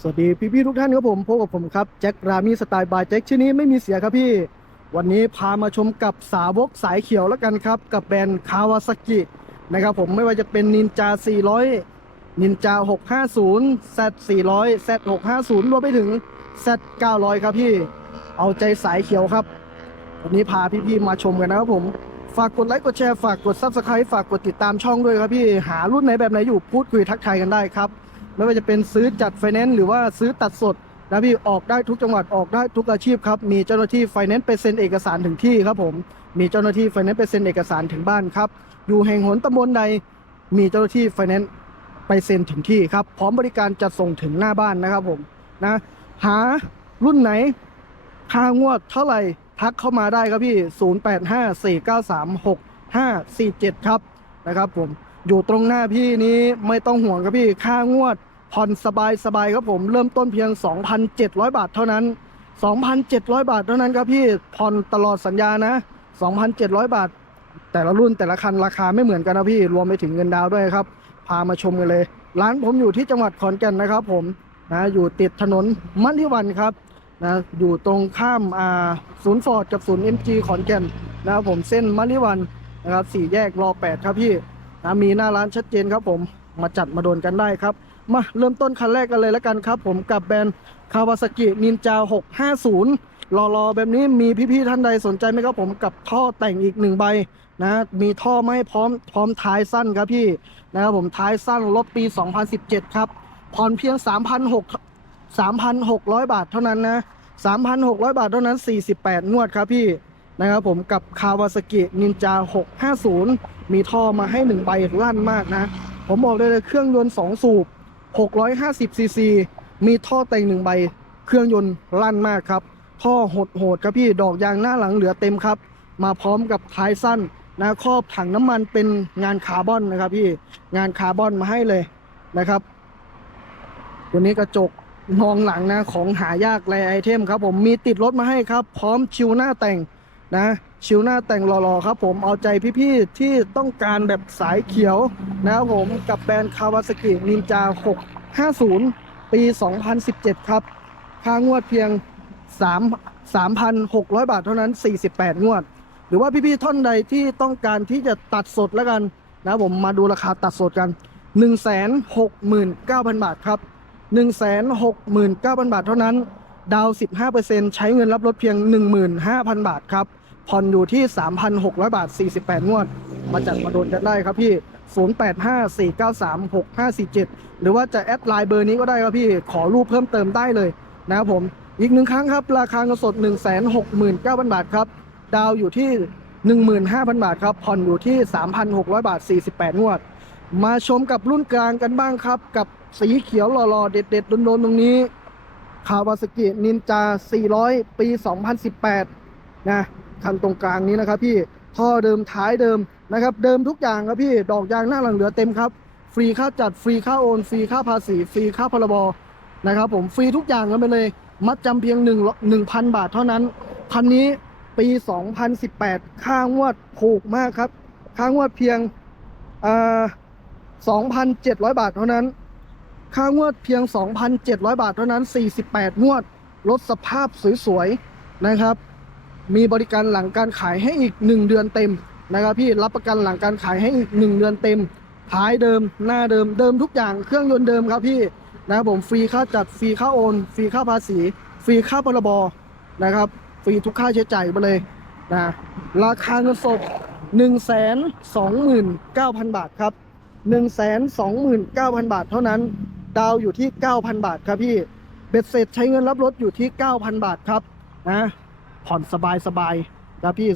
สวัสดีพี่ๆทุกท่านครับผมพบกับผมครับแจ็ครามีสไตล์บายแจ็คชื่อนี้ไม่มีเสียครับพี่ วันนี้พามาชมกับสาวกสายเขียวแล้วกันครับ กับแบรนด์คาวาซากินะครับผมไม่ว่าจะเป็นนินจา 400 นินจา 650 Z 400 Z 650รวมไปถึง Z 900 ครับพี่ เอาใจสายเขียวครับ วันนี้พาพี่ๆมาชมกันนะครับผมฝากกดไลค์กดแชร์ฝากกด Subscribe ฝากกดติดตามช่องด้วยครับพี่หารุ่นไหนแบบไหนอยู่พูดคุยทักทายกันได้ครับ ไม่ว่าจะเป็นซื้อจัดไฟแนนซ์หรือว่าซื้อตัดสดนะพี่ออกได้ทุกจังหวัดออกได้ทุกอาชีพครับมีเจ้าหน้าที่ไฟแนนซ์ไปเซ็นเอกสารถึงที่ครับผมมีเจ้าหน้าที่ไฟแนนซ์ไปเซ็นเอกสารถึงบ้านครับอยู่แห่งหนตำบลใด มีเจ้าหน้าที่ไฟแนนซ์ไปเซ็นถึงที่ครับพร้อมบริการจัดส่งถึงหน้าบ้านนะครับผมนะหารุ่นไหนค่างวดเท่าไหร่ทักเข้ามาได้ครับพี่ 0854936547 ครับนะครับผมอยู่ตรงหน้าพี่นี้ไม่ต้องห่วงครับพี่ค่างวด ผ่อนสบายสบายครับผมเริ่มต้นเพียง 2,700 บาทเท่านั้น 2,700 บาทเท่านั้นครับพี่ผ่อนตลอดสัญญานะ 2,700 บาท แต่ละรุ่นแต่ละคันราคาไม่เหมือนกันนะพี่รวมไปถึงเงินดาวด้วยครับ พามาชมกันเลย ร้านผมอยู่ที่จังหวัดขอนแก่นนะครับ ผมนะอยู่ติดถนนมันิวันครับนะอยู่ตรงข้ามอ่าศูนย์ฟอร์ดกับศูนย์เอ็มจีขอนแก่นนะครับผมเส้นมันิวันนะครับสี่แยกรอแปดครับพี่นะมีหน้าร้านชัดเจนครับผมมาจัดมาโดนกันได้ครับ มาเริ่มต้นคันแรกกันเลยแล้วกันครับ ผมกับแบรนด์คาวาซากินินจา650รอรอแบบนี้มีพี่ๆท่านใดสนใจไหมครับผมกับท่อแต่งอีกหนึ่งใบนะมีท่อไม่พร้อมพร้อมท้ายสั้นครับพี่นะครับผมท้ายสั้นรถปี 2017 ครับผ่อนเพียง 3,600 3,600 บาทเท่านั้นนะ3,600 บาทเท่านั้น 48 งวดครับพี่นะครับผมกับคาวาซากินินจา650 มีท่อมาให้ 1 ใบลั่นมากนะ ผมบอกได้เลยเครื่องยนต์ 2 สูบ 650 ซีซี มีท่อแต่ง1ใบ เครื่องยนต์ลั่นมากครับ ท่อโหดๆครับพี่ดอกยางหน้าหลังเหลือเต็มครับ มาพร้อมกับท้ายสั้นนะครอบถังน้ำมันเป็นงานคาร์บอนนะครับพี่งานคาร์บอนมาให้เลยนะครับ ตัวนี้กระจกมองหลังนะของหายากแรไอเทมครับ ผมมีติดรถมาให้ครับ พร้อมชิวหน้าแต่งนะชิวหน้าแต่งหล่อๆครับผมเอาใจพี่ๆที่ต้องการแบบสายเขียวนะครับผมกับแบรนด์คาวาซากินินจา6 50 ปี 2017 ครับ ค่างวดเพียง 3 3,600 บาทเท่านั้น 48 งวด หรือว่าพี่ๆท่านใดที่ต้องการที่จะตัดสดแล้วกันนะผมมาดูราคาตัดสดกัน 169,000 บาทครับ 169,000 บาทเท่านั้น ดาวน์15%ใช้เงินรับรถเพียง 15,000 บาทครับ ผ่อนอยู่ที่ 3,600 บาท 48 งวด มาจัดมาโดนกันได้ครับพี่ 0854936547 หรือว่าจะแอดไลน์เบอร์นี้ก็ได้ครับพี่ขอรูปเพิ่มเติมได้เลยนะครับผมอีกหนึ่งครั้งครับ ราคาเงินสด 169,000 บาทครับ ดาวอยู่ที่ 15,000 บาทครับ ผ่อนอยู่ที่ 3,600 บาท 48 งวด มาชมกับรุ่นกลางกันบ้างครับ กับสีเขียวหล่อๆ เด็ดๆ โดนๆ ตรงนี้คาวาซากินินจา 400 ปี 2018 นะคันตรงกลางนี้นะครับพี่ ท่อเดิมท้ายเดิม นะครับ เดิมทุกอย่างครับพี่ดอกยางหน้าหลังเหลือเต็มครับ ฟรีค่าจัดฟรีค่าโอน ฟรีค่าภาษี ฟรีค่าพรบนะครับผมฟรีทุกอย่างกันไปเลย มัดจำเพียง1 1,000 บาทเท่านั้น คันนี้ปี 2018 ค่างวดถูกมากครับ ค่างวดเพียงอ่า2,700 บาทเท่านั้น ค่างวดเพียง 2,700 บาทเท่านั้น 48 งวดรถสภาพสวยๆนะครับ มีบริการหลังการขายให้อีก 1 เดือนเต็ม นะครับพี่รับประกันหลังการขายให้อีก 1 เดือนเต็มท้ายเดิมหน้าเดิมเดิมทุกอย่างเครื่องยนต์เดิมครับพี่นะครับผมฟรีค่าจัดฟรีค่าโอนฟรีค่าภาษี ฟรีค่าพรบนะครับฟรีทุกค่าใช้จ่ายไปเลยนะราคาเงินสด 129,000 บาทครับ 129,000 บาทเท่านั้น ดาวอยู่ที่ 9,000 บาทครับพี่เบ็ดเสร็จใช้เงินรับรถอยู่ที่ 9,000 บาทครับนะผ่อนสบายสบาย ครับพี่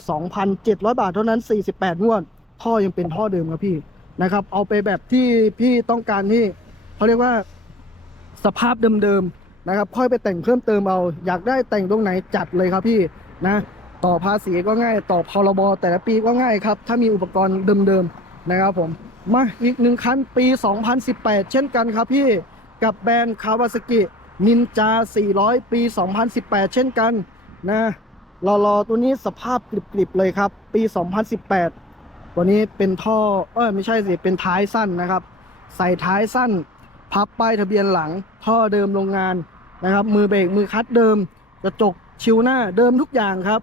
2,700 บาทเท่านั้น 48งวดท่อยังเป็นท่อเดิมครับพี่นะครับ เอาไปแบบที่พี่ต้องการที่เขาเรียกว่าสภาพเดิมๆนะครับ ค่อยไปแต่งเพิ่มเติมเอา อยากได้แต่งตรงไหนจัดเลยครับพี่นะต่อภาษีก็ง่าย ต่อพรบแต่ละปีก็ง่ายครับ ถ้ามีอุปกรณ์เดิมๆนะครับผม มาอีกหนึ่งคันปี 2018 เช่นกันครับพี่กับแบรนด์คาวาซากินินจา 400 ปี 2018 เช่นกันนะ รอรอตัวนี้สภาพกริบๆเลยครับ ปี 2018 ตัวนี้เป็นท่อ เออไม่ใช่สิ เป็นท้ายสั้นนะครับ ใส่ท้ายสั้น พับป้ายทะเบียนหลัง ท่อเดิมโรงงานนะครับ มือเบรกมือคัดเดิม กระจกชิวหน้าเดิมทุกอย่างครับ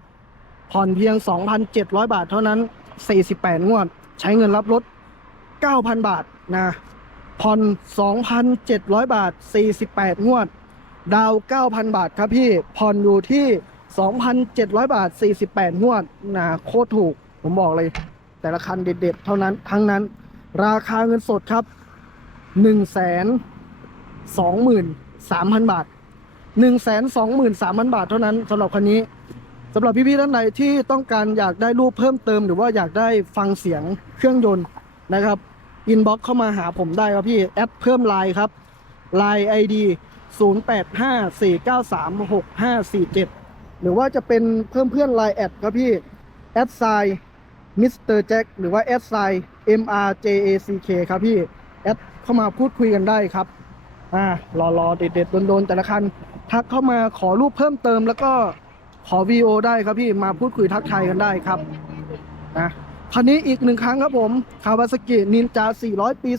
ผ่อนเพียง 2,700 บาทเท่านั้น 48 งวด ใช้เงินรับรถ 9,000 บาทนะผ่อน 2,700 บาท 48 งวด ดาว 9,000 บาทครับพี่ ผ่อนอยู่ที่ 2,700 บาท 48งวดนะโคตรถูก ผมบอกเลย แต่ละคันเด็ดๆ เท่านั้น ทั้งนั้น ราคาเงินสดครับ 1 2 3 0 0 0 บาท 1 2 3 0 0 0 บาทเท่านั้นสำหรับคันนี้สำหรับพี่ๆท่านใดที่ต้องการอยากได้รูปเพิ่มเติม หรือว่าอยากได้ฟังเสียงเครื่องยนต์นะครับอินบ็อกเข้ามาหาผมได้ครับพี่แอดเพิ่มไลน์ครับไลน์ ID 0854936547 หรือว่าจะเป็นเพิ่มเพื่อนไลน์แอดครับพี่แอดไซมิสเตอร์แจ็คหรือว่าแอดไซ MRJACK ครับพี่ แอดเข้ามาพูดคุยกันได้ครับ อ่ารอรอเด็ดเด็ดโดนโดนๆ แต่ละคัน ทักเข้ามาขอรูปเพิ่มเติมแล้วก็ขอวีโอได้ครับพี่มาพูดคุยทักทายกันได้ครับนะคันนี้อีกหนึ่งครั้งครับผมคาวาสกินินจา 400 ปี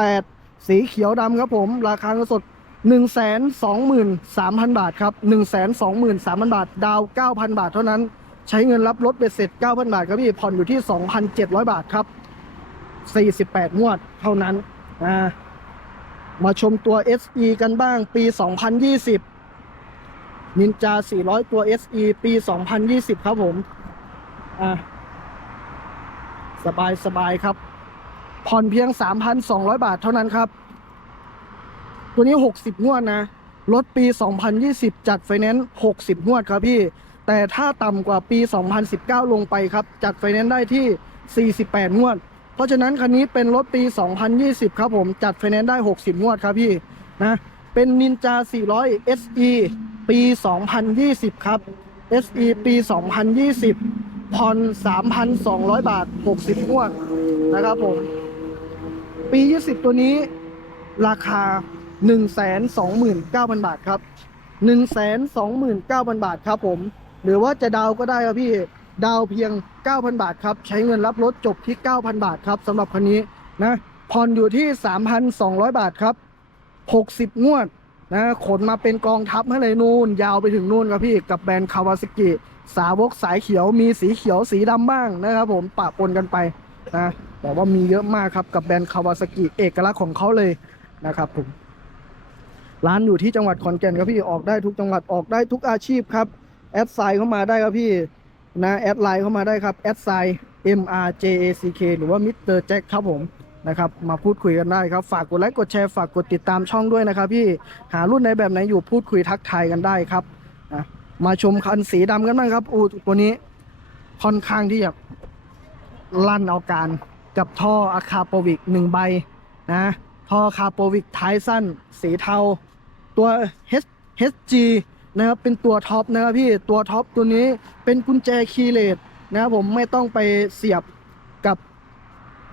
2018 สีเขียวดำครับผม ราคาสด 123,000 บาทครับ 123,000 บาท ดาว 9,000 บาทเท่านั้น ใช้เงินรับรถเบ็ดเสร็จ 9,000 บาทครับพี่ ผ่อนอยู่ที่ 2,700 บาทครับ 48 งวดเท่านั้นอ่ามาชมตัว SE กันบ้าง ปี 2020 นินจา 400 ตัว SE ปี 2020 ครับผมอะสบายสบายครับ ผ่อนเพียง 3,200 บาทเท่านั้นครับ ตัวนี้ 60 งวดนะ รถปี 2020 จัดไฟแนนซ์ 60 งวดครับพี่ แต่ถ้าต่ำกว่าปี 2019 ลงไปครับ จัดไฟแนนซ์ได้ที่ 48 งวด เพราะฉะนั้นคันนี้เป็นรถปี 2020 ครับผม จัดไฟแนนซ์ได้ 60 งวดครับพี่นะ เป็นนินจา 400 SE ปี 2020 ครับ SE ปี 2020 ผ่อน 3,200 บาท 60 งวดนะครับผม ปี 20 ตัวนี้ราคา 129,000 บาทครับ 129,000 บาทครับผม หรือว่าจะดาวก็ได้ครับพี่ดาวเพียง 9,000 บาทครับ ใช้เงินรับรถจบที่ 9,000 บาทครับสำหรับคันนี้นะผ่อนอยู่ที่ 3,200 บาทครับ 60 งวดนะขนมาเป็นกองทัพให้เลยนู่นยาวไปถึงนู่นครับพี่ กับแบรนด์คาวาซากิ สาวกสายเขียวมีสีเขียวสีดำบ้างนะครับผมปะปนกันไปนะแต่ว่ามีเยอะมากครับกับแบรนด์คาวาซากิเอกลักษณ์ของเขาเลยนะครับผม ร้านอยู่ที่จังหวัดขอนแก่นครับพี่ออกได้ทุกจังหวัดออกได้ทุกอาชีพครับแอดไซน์เข้ามาได้ครับพี่นะแอดไลน์เข้ามาได้ครับแอดไซน์ M R J A C K หรือว่ามิสเตอร์แจ็คครับผมนะครับมาพูดคุยกันได้ครับ ฝากกดไลค์กดแชร์ฝากกดติดตามช่องด้วยนะครับ พี่หารุ่นในแบบไหนอยู่พูดคุยทักทายกันได้ครับนะมาชมคันสีดำกันบ้างครับอูตัวนี้ค่อนข้างที่จะลั่นเอาการกับท่ออะคาโปวิกหนึ่งใบนะท่อคาโปวิกท้ายสั้น สีเทา ตัว H HG นะครับเป็นตัวท็อปนะครับพี่ตัวท็อปตัวนี้เป็นกุญแจคีย์เลสนะครับผมไม่ต้องไปเสียบกับ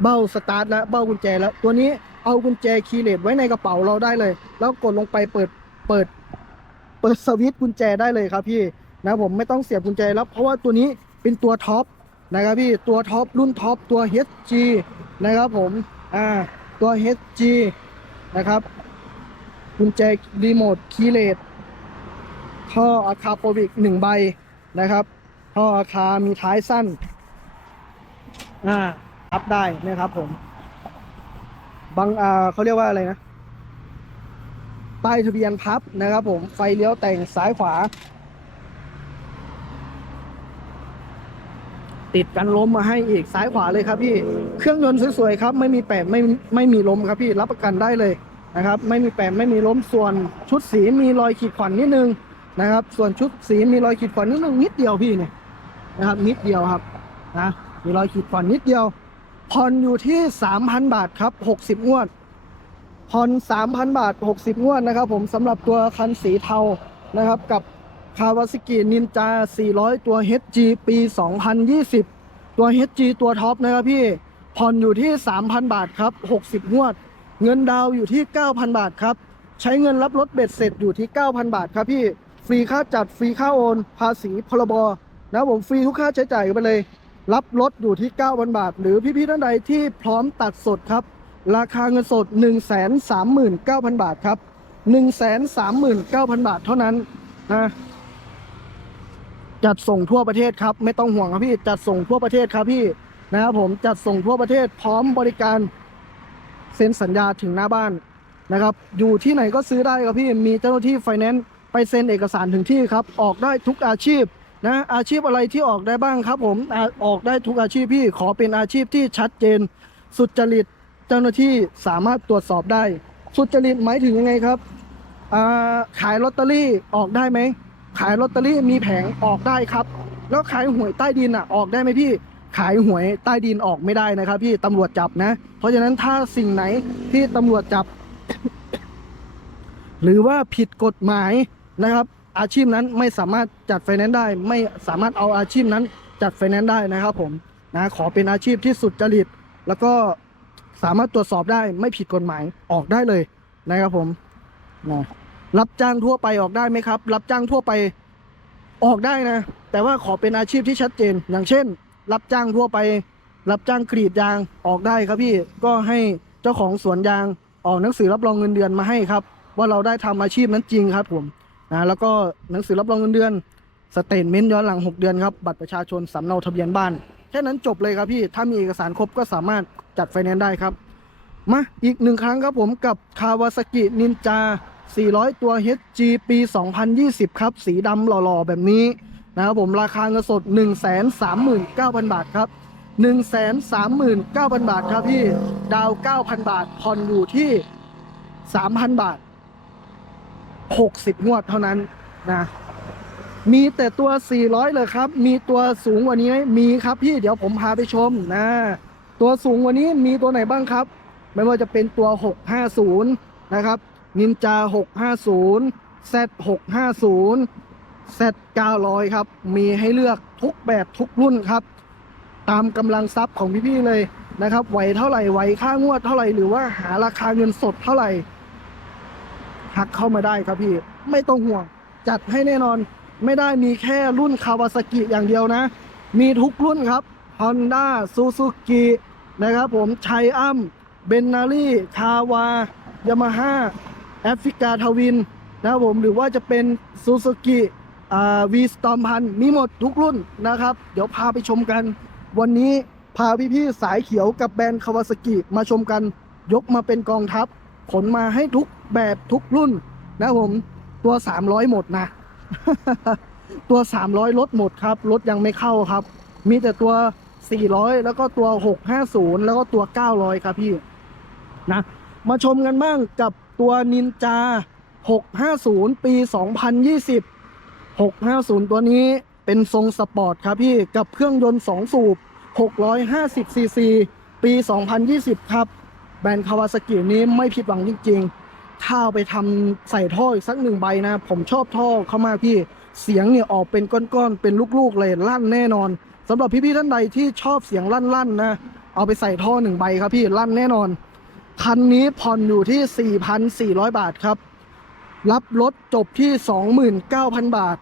เบ้าสตาร์ทและเบ้ากุญแจแล้ว ตัวนี้เอากุญแจคีย์เลสไว้ในกระเป๋าเราได้เลย แล้วกดลงไปเปิดเปิด เปิดสวิตช์กุญแจได้เลยครับพี่นะครับผมไม่ต้องเสียบกุญแจแล้วเพราะว่าตัวนี้เป็นตัวท็อปนะครับพี่ตัวท็อปรุ่นท็อปตัว HG นะครับผมอ่าตัว HG นะครับ กุญแจรีโมทคีย์เลสท่ออาคาโปวิกหนึ่งใบนะครับ ท่ออาคามีท้ายสั้นอ่าพับได้นะครับผมบางอ่าเขาเรียกว่าอะไรนะป้ายทะเบียนพับนะครับผมไฟเลี้ยวแต่งซ้ายขวา ติดกันล้มมาให้อีกซ้ายขวาเลยครับพี่ เครื่องยนต์สวยๆครับ ไม่มีแปดไม่ไม่มีล้มครับพี่รับประกันได้เลย นะครับ ไม่มีแปดไม่มีล้มส่วนชุดสีมีรอยขีดข่วนนิดนึงนะครับ ส่วนชุดสีมีรอยขีดข่วนนิดนึงนิดเดียวพี่เนี่ยนะครับ นิดเดียวครับนะมีรอยขีดข่วนนิดเดียวผ่อนอยู่ที่ 3,000 บาทครับ 60งวดผ่อน3,000 บาท 60 งวดนะครับผมสำหรับตัวคันสีเทานะครับกับคาวาซ a กินินจา 400 ตัว HG ปี 2020 ตัว HG ตัวท็อปนะครับพี่ผ่อนอยู่ที่ 3,000 บาทครับ 60 งวด เงินดาวอยู่ที่ 9,000 บาทครับ ใช้เงินรับรถเบ็ดเสร็จอยู่ที่ 9,000 บาทครับพี่ ฟรีค่าจัดฟรีค่าโอน ภาษีพรบนะผมฟรีทุกค่าใช้จ่ายไปเลย รับรถอยู่ที่ 9,000 บาท หรือพี่ๆท่านใดที่พร้อมตัดสดครับ ราคาเงินสด 139,000 บาทครับ 139,000 บาทเท่านั้นนะจัดส่งทั่วประเทศครับ ไม่ต้องห่วงครับพี่จัดส่งทั่วประเทศครับพี่นะครับผมจัดส่งทั่วประเทศพร้อมบริการ เซ็นสัญญาถึงหน้าบ้านนะครับ อยู่ที่ไหนก็ซื้อได้ครับพี่ มีเจ้าหน้าที่ไฟแนนซ์ไปเซ็นเอกสารถึงที่ครับ ออกได้ทุกอาชีพนะ อาชีพอะไรที่ออกได้บ้างครับผม ออกได้ทุกอาชีพพี่ ขอเป็นอาชีพที่ชัดเจน สุจริต เจ้าหน้าที่สามารถตรวจสอบได้ สุจริตหมายถึงยังไงครับ ขายลอตเตอรี่ออกได้ไหม ขายลอตเตอรี่มีแผงออกได้ครับ แล้วขายหวยใต้ดินอะ ออกได้ไหมพี่ ขายหวยใต้ดินออกไม่ได้นะครับพี่ตำรวจจับนะ เพราะฉะนั้นถ้าสิ่งไหนที่ตำรวจจับ หรือว่าผิดกฎหมายนะครับ อาชีพนั้นไม่สามารถจัดไฟแนนซ์ได้ ไม่สามารถเอาอาชีพนั้นจัดไฟแนนซ์ได้นะครับ ผมนะขอเป็นอาชีพที่สุดจริต แล้วก็สามารถตรวจสอบได้ไม่ผิดกฎหมายออกได้เลยนะครับผมนะรับจ้างทั่วไปออกได้ไหมครับ รับจ้างทั่วไปออกได้นะ แต่ว่าขอเป็นอาชีพที่ชัดเจน อย่างเช่น รับจ้างทั่วไป รับจ้างกรีดยางออกได้ครับพี่ก็ให้เจ้าของสวนยางออกหนังสือรับรองเงินเดือนมาให้ครับ ว่าเราได้ทำอาชีพนั้นจริงครับผมนะแล้วก็หนังสือรับรองเงินเดือนสเตทเมนต์ย้อนหลัง 6 เดือนครับบัตรประชาชนสำเนาทะเบียนบ้านแค่นั้นจบเลยครับพี่ถ้ามีเอกสารครบก็สามารถจัดไฟแนนซ์ได้ครับมาอีกหนึ่งครั้งครับผมกับคาวาซากินินจา400 ตัว HG ปี 2020 ครับ สีดำหล่อๆ แบบนี้ นะครับผมราคาเงินสด 139,000 บาทครับ 139,000 บาทครับพี่ดาว 9,000 บาทผ่อนอยู่ที่ 3,000 บาท 60 งวดเท่านั้นนะมีแต่ตัว 400 เลยครับ มีตัวสูงกว่านี้ไหมมีครับพี่ เดี๋ยวผมพาไปชมนะ ตัวสูงกว่านี้มีตัวไหนบ้างครับ ไม่ว่าจะเป็นตัว 650 นะครับ นินจา 650 Z 650 Z 900 ครับ มีให้เลือกทุกแบบทุกรุ่นครับ ตามกำลังทรัพย์ของพี่ๆเลยนะครับไหวเท่าไหร่ไหวค่างวดเท่าไหร่หรือว่าหาราคาเงินสดเท่าไหร่หักเข้ามาได้ครับพี่ ไม่ต้องห่วง จัดให้แน่นอน ไม่ได้มีแค่รุ่นคาวาซากิอย่างเดียวนะ มีทุกรุ่นครับ Honda Suzuki นะครับผมชัยอัมเบนนารี่คาวายามาฮ่าแอฟริกาทวินนะครับผมหรือว่าจะเป็นซูซูกิ วีสตอมพันมีหมดทุกรุ่นนะครับ เดี๋ยวพาไปชมกัน วันนี้พาพี่ๆสายเขียวกับแบรนด์คาวาซากิมาชมกัน ยกมาเป็นกองทัพ ขนมาให้ทุกแบบทุกรุ่น นะผมตัว 300 หมดนะ ตัว 300 ลดหมดครับ รถยังไม่เข้าครับ มีแต่ตัว 400 แล้วก็ตัว 650 แล้วก็ตัว 900 ครับพี่นะมาชมกันบ้างกับตัวนินจา 650 ปี 2020 650 ตัวนี้เป็นทรงสปอร์ตครับพี่กับเครื่องยนต์ 2 สูบ 650 ซีซี ปี 2020 ครับ แบรนด์คาวาซากินี้ไม่ผิดหวังจริงๆ ถ้าเอาไปทำใส่ท่ออีกสักหนึ่งใบนะ ผมชอบท่อเข้ามากพี่ เสียงเนี่ยออกเป็นก้อนๆ เป็นลูกๆ เลยลั่นแน่นอนสำหรับพี่ๆท่านใดที่ชอบเสียงลั่นๆนะ เอาไปใส่ท่อหนึ่งใบครับพี่ลั่นแน่นอน คันนี้ผ่อนอยู่ที่ 4,400 บาทครับ รับรถจบที่ 29,000 บาท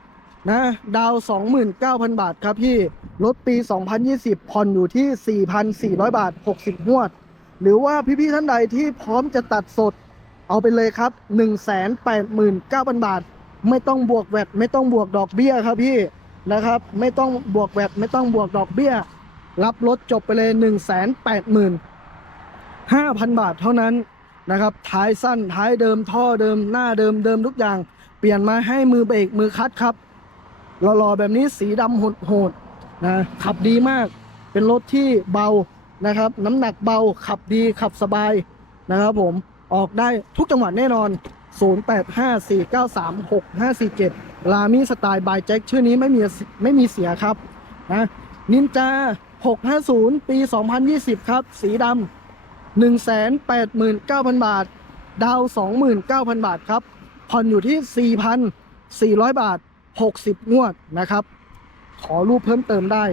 นะ ดาว 29,000 บาทครับพี่รถปี 2020 ผ่อนอยู่ที่ 4,400 บาท 60งวด หรือว่าพี่ ๆ ท่านใดที่พร้อมจะตัดสด เอาไปเลยครับ 189,000 บาท ไม่ต้องบวกแวดไม่ต้องบวกดอกเบี้ยครับพี่นะครับ ไม่ต้องบวกแวดไม่ต้องบวกดอกเบี้ย รับรถจบไปเลย 185,000 บาทเท่านั้นนะครับ ท้ายสั้นท้ายเดิมท่อเดิมหน้าเดิมเดิมทุกอย่าง เปลี่ยนมาให้มือเบรกมือคัดครับ หล่อๆแบบนี้สีดำโหดๆนะขับดีมาก เป็นรถที่เบานะครับ น้ำหนักเบาขับดีขับสบายนะครับผมออกได้ทุกจังหวัดแน่นอน 0854936547 ลามีสไตล์บายแจ็คชื่อนี้ไม่มีไม่มีเสียครับนะนินจา 650 ปี 2020 ครับ สีดำ189,000 บาท ดาว 29,000 บาทครับ ผ่อนอยู่ที่ 4,400 บาท 60 งวดนะครับ ขอรูปเพิ่มเติมได้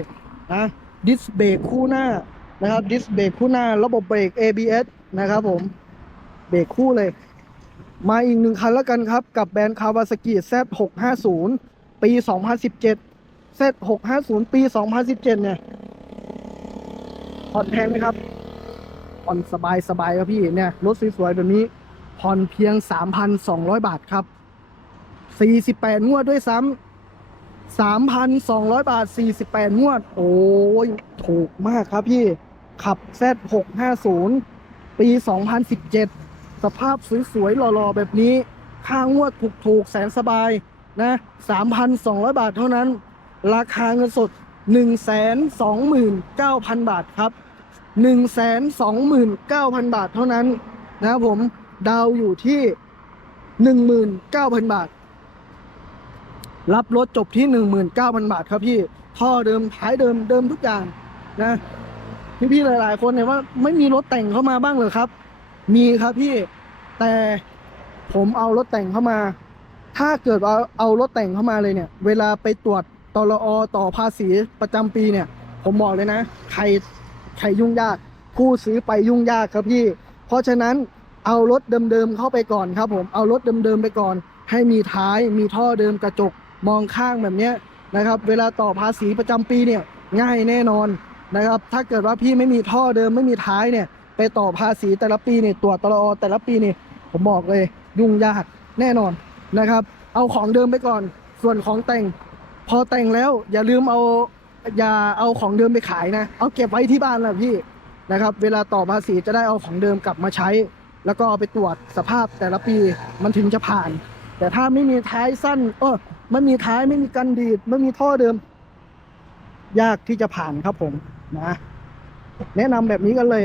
นะดิสเบรกคู่หน้านะครับดิสเบรกคู่หน้าระบบเบรก ABS นะครับผมเบรกคู่เลย มาอีกหนึ่งคันแล้วกันครับ กับแบรนด์คาวาซากิ Z650 ปี 2017 Z650 ปี 2017 เนี่ยผ่อนแพงไหมครับผ่อนสบายสบายครับพี่เนี่ยรถสวยๆแบบนี้ผ่อนเพียง 3,200 บาทครับ 48 งวดด้วยซ้ำ3,200 บาท 48 งวด โอ้ย ถูกมากครับพี่ ขับ Z650 ปี 2017 สภาพสวยๆ หล่อๆ แบบนี้ ค่างวดถูกๆ แสนสบายนะ 3,200 บาทเท่านั้น ราคาเงินสด 129,000 บาทครับ 129,000 บาทเท่านั้น นะครับผม ดาวอยู่ที่ 19,000 บาท รับรถจบที่ 19,000 บาทครับพี่ ท่อเดิมท้ายเดิมเดิมทุกอย่างนะพี่ๆหลาย ๆ คนเนี่ยว่าไม่มีรถแต่งเข้ามาบ้างเหรอครับ มีครับพี่แต่ผมเอารถแต่งเข้ามา ถ้าเกิดว่าเอารถแต่งเข้ามาเลยเนี่ย เวลาไปตรวจตลอต่อภาษีประจำปีเนี่ย ผมบอกเลยนะ ใครใครยุ่งยาก ผู้ซื้อไปยุ่งยากครับพี่ เพราะฉะนั้นเอารถเดิมๆเข้าไปก่อนครับ ผมเอารถเดิมๆไปก่อน ให้มีท้ายมีท่อเดิมกระจก มองข้างแบบเนี้ยนะครับ เวลาต่อภาษีประจำปีเนี่ยง่ายแน่นอนนะครับ ถ้าเกิดว่าพี่ไม่มีท่อเดิมไม่มีท้ายเนี่ย ไปต่อภาษีแต่ละปีเนี่ยตรวจตลอแต่ละปีเนี่ยผมบอกเลยยุ่งยากแน่นอนนะครับ เอาของเดิมไปก่อน ส่วนของแต่ง พอแต่งแล้วอย่าลืมเอาอย่าเอาของเดิมไปขายนะ เอาเก็บไว้ที่บ้านแหละพี่นะครับ เวลาต่อภาษีจะได้เอาของเดิมกลับมาใช้ แล้วก็เอาไปตรวจสภาพแต่ละปีมันถึงจะผ่าน แต่ถ้าไม่มีท้ายสั้นเออ ไม่มีท้ายไม่มีกันดีดไม่มีท่อเดิม ยากที่จะผ่านครับผมนะแนะนำแบบนี้กันเลย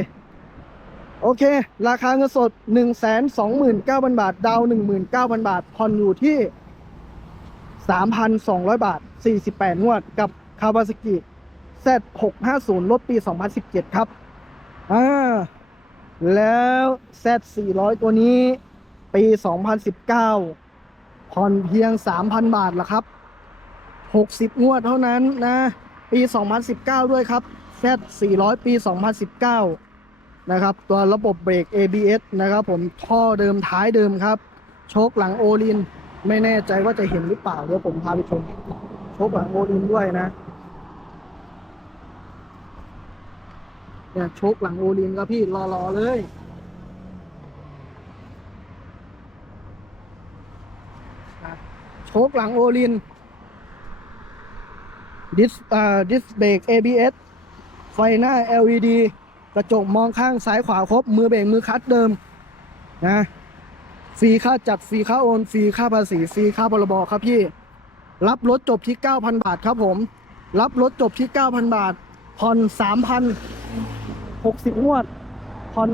โอเค ราคาเงินสด 1 2 9 0 0 0 บาท ดาว 19,000 บาท ผ่อนอยู่ที่ 3,200 บาท 48 งวด กับคาวาซ a กิ Z650 รถปี 2017 ครับ อ่า แล้ว Z400 ตัวนี้ ปี 2019 ผ่อนเพียง 3,000 บาทละครับ 60 งวดเท่านั้นนะ ปี 2019 ด้วยครับ Z400 ปี 2019 นะครับ ตัวระบบเบรก ABS นะครับผมท่อเดิมท้ายเดิมครับ โชคหลังโอลิน ไม่แน่ใจว่าจะเห็นหรือเปล่า เดี๋ยวผมพาไปชม โชคหลังโอลินด้วยนะเนี่ยโชคหลังโอลินครับพี่รอๆเลย นะ โชคหลังโอลินดิสอ่าดิสเบรก ABS ไฟหน้า LED กระจกมองข้างซ้ายขวาครบ มือเบรกมือคัตเดิมนะฟรีค่าจัดฟรีค่าโอนฟรีค่าภาษีฟรีค่าพรบครับพี่ รับรถจบที่ 9,000 บาทครับผม รับรถจบที่ 9,000 บาทผ่อน3,060 งวดผ่อน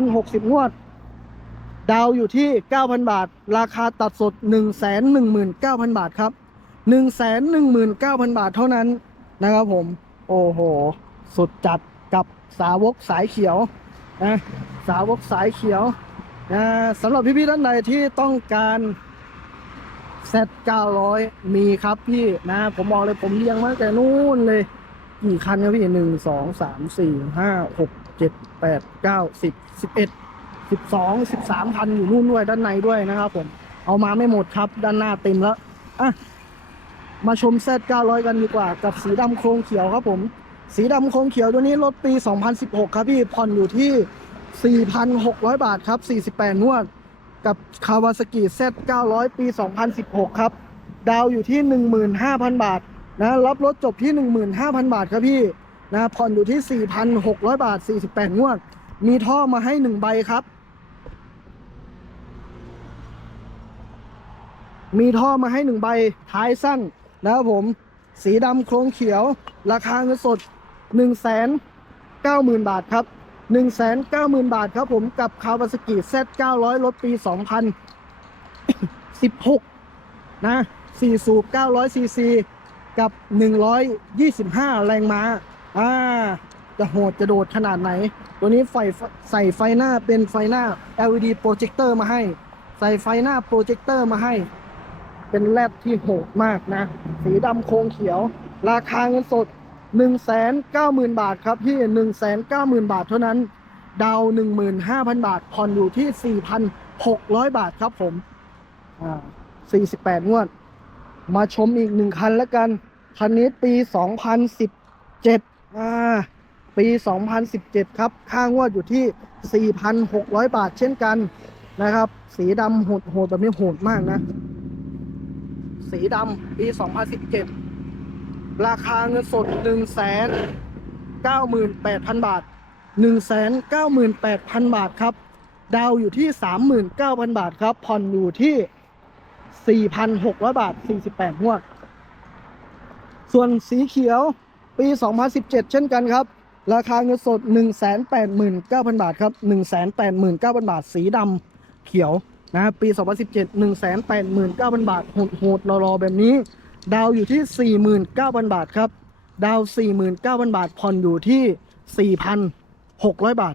3,060 งวด ดาวอยู่ที่ 9,000 บาท ราคาตัดสด 119,000 บาทครับ 119,000 บาทเท่านั้นนะครับผม โอ้โห สุดจัดกับสาวกสายเขียวนะสาวกสายเขียวนะสำหรับพี่ๆท่านใดที่ต้องการเซต900 มีครับพี่นะ ผมบอกเลยผมเรียงมาแต่นู่นเลย กี่คันครับพี่หนึ่งสองสามสี่ห้าหกเจ็ดแปดเก้าสิบสิบเอ็ด สิบสองสิบสามคันอยู่นู่นด้วยด้านในด้วยนะครับผม เอามาไม่หมดครับ ด้านหน้าเต็มแล้ว อะ มาชม Z900 กันดีกว่า กับสีดำโครงเขียวครับผม สีดำโครงเขียวตัวนี้รถปี 2016 ครับพี่ผ่อนอยู่ที่ 4,600 บาทครับ 48 งวด กับคาวาซากิ Z900 ปี 2016 ครับ ดาวอยู่ที่ 15,000 บาทนะรับรถจบที่ 15,000 บาทครับพี่นะผ่อนอยู่ที่ 4,600 บาท 48 งวด มีท่อมาให้ 1 ใบครับ มีท่อมาให้หนึ่งใบท้ายสั้นนะครับผม สีดำโครงเขียว ราคาเงินสด1นึ่งแสนเก้าหมื่นบาทครับ1นึ่งแสนเก้าหมื่นบาทครับผมกับคาวาซากิ Z900 รถปี 2016 นะ 4 สูบ900ซีซีกับ 125 แรงม้า อ่า จะโหดจะโดดขนาดไหน ตัวนี้ไฟใส่ไฟหน้าเป็นไฟหน้า LED โปรเจคเตอร์มาให้ ใส่ไฟหน้าโปรเจคเตอร์มาให้ เป็นแรดที่โหดมากนะ สีดำโครงเขียว ราคาเงินสด 190,000 บาทครับพี่ 190,000 บาทเท่านั้น ดาว 15,000 บาท ผ่อนอยู่ที่ 4,600 บาทครับผมอ่า48 งวด มาชมอีกหนึ่งคันแล้วกัน คันนี้ปี 2017อ่าปี 2017 ครับ ค่างวดอยู่ที่ 4,600 บาทเช่นกันนะครับ สีดำโหดโหดแบบนี้โหดมากนะ สีดำปี 2017 ราคาเงินสด 198,000 บาท 198,000 บาทครับ ดาวอยู่ที่ 39,000 บาทครับ ผ่อนอยู่ที่ 4,600 บาท 48งวด ส่วนสีเขียวปี 2017 เช่นกันครับ ราคาเงินสด 189,000 บาทครับ 189,000 บาท สีดำเขียว นะปี 2017 189,000 บาท โหดๆรอๆแบบนี้ ดาวอยู่ที่ 49,000 บาทครับ ดาว 49,000 บาท ผ่อนอยู่ที่ 4,600 บาท